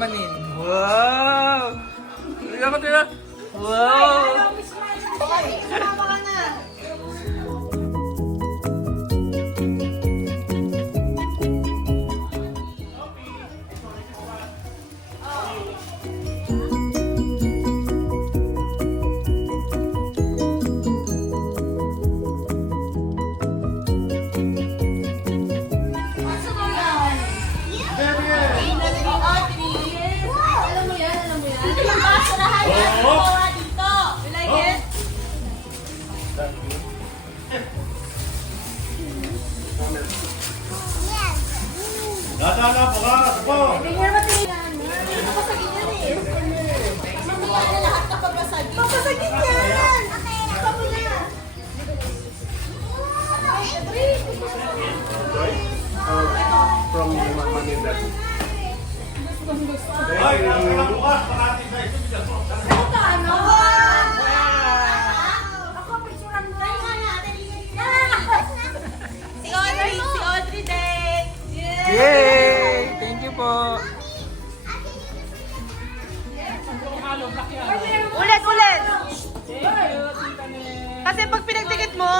Manin. Wow! Tingnan ko, tingnan. Wow! Sumama ka na. Nasana po ka, po. Tingnan mo, tingnan. Papasagin yan eh. Mamaya na lahat na papasagin. Papasagin yan! Ito mo na. From Manila. Ay, bukas, pakati sa ito. Ano? Ako, picturean mo. Si Audrey din. Yay! Thank you po. Ulit, ulit. Kasi pag pinagtikit mo,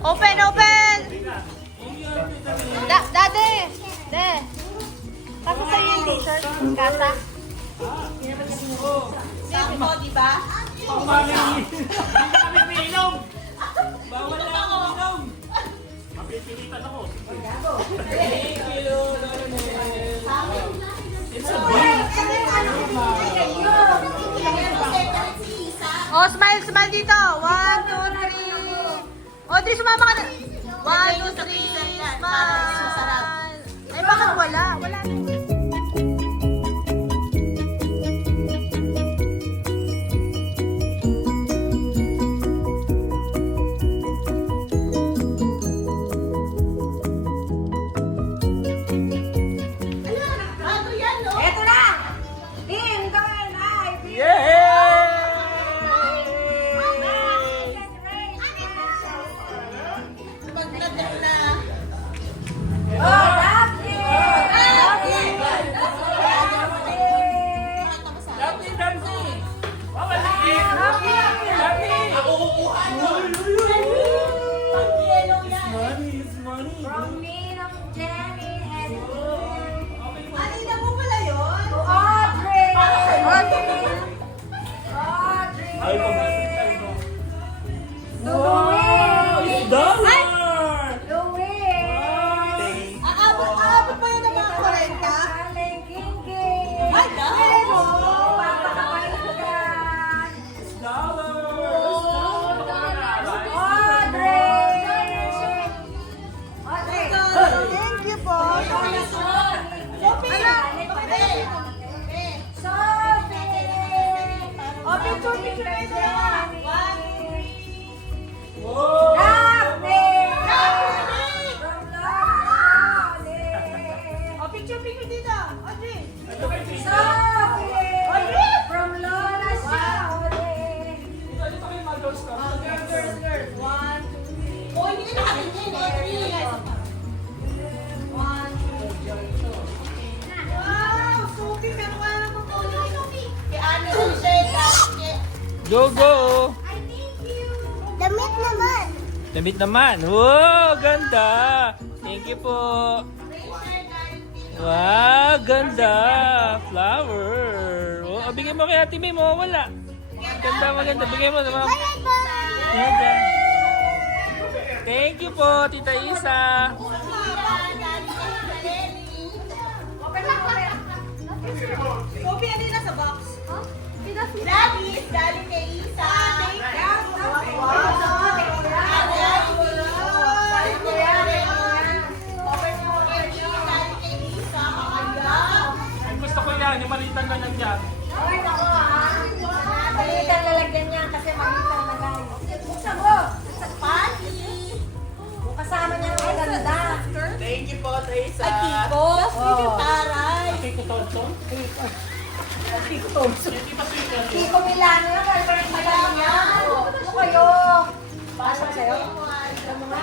open, open. Dade. De. Kasi sa'yo yung t-shirt. Kasa. Sabi mo, di ba? Bawal na ako inom. Mapipilitan ako. Thank you, It's a Oh, smile, smile dito. 1, 2, 3. Audrey, sumama ka na. 1, 2, 3. Smile. Eh, bakit wala? Wala na. Bago yan, no? Eto na! Tim, gawin! Ay, Yay! Pagdating na. Oh, lovely! Dami, dami. Bawal na dami. Ako kukuha nyo. Pag-yellow yan. Money is money. From me, ng Jenny and Kanina mo pala yun? Audrey! Audrey! Ay, pag-message tayo. Louie! Dollar! Louie! Aabot pa yun ng mga 40? Aling King-King! Ay, dahil! Papakapalit ka! Dollar! Audrey! Audrey! Thank you po. Sophie! Sophie! Oh, picture kayo dalawa. 1, 2, 3. Wow! Daphne! Daphne! From Lorne! Oh, picture dito. Audrey. Ito kay Trisha. Sophie! From Lola siya! Audrey! Ito kay Madros ka. Girls. 1, 2, 3. Oh, hindi ka nakatingin. Audrey. 1, 2, 3. Wow, Sophie, meron ka na magpapulong. Kay Ana, Michelle, Go, go! Damit naman. Damit naman. Wow, ganda! Thank you po. Wow, ganda! Flower. Oh, bigay mo kay Ate May mo. Wala. Ganda, maganda. Bigay mo. Diba? Ganda. Thank you po, Tita Isa. Sophie, ano yung nasa box? Daddy, galing kay Isa. Ay, gusto ko yan. Yung malitan na lang yan. Ay, nako ha! Maliit ang lalagyan niya kasi maliit ang lagay. Buksan mo! Kung kasama niya ang maganda. Thank you po, Teresa. Ay, Kiko. Taray. Kiko Thompson. Kiko Thompson. Hindi pa sweet yan. Kiko Milano na kaya parang Milano niya. Ano kayo? Pasok sa'yo? Alam mo nga.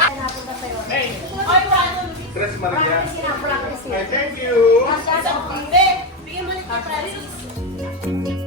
Ay, napunta sa'yo. Hey, Ay, ano, Tres Maria. Practice na, practice na. Okay, thank you. Bigyan mo ulit kay Francis.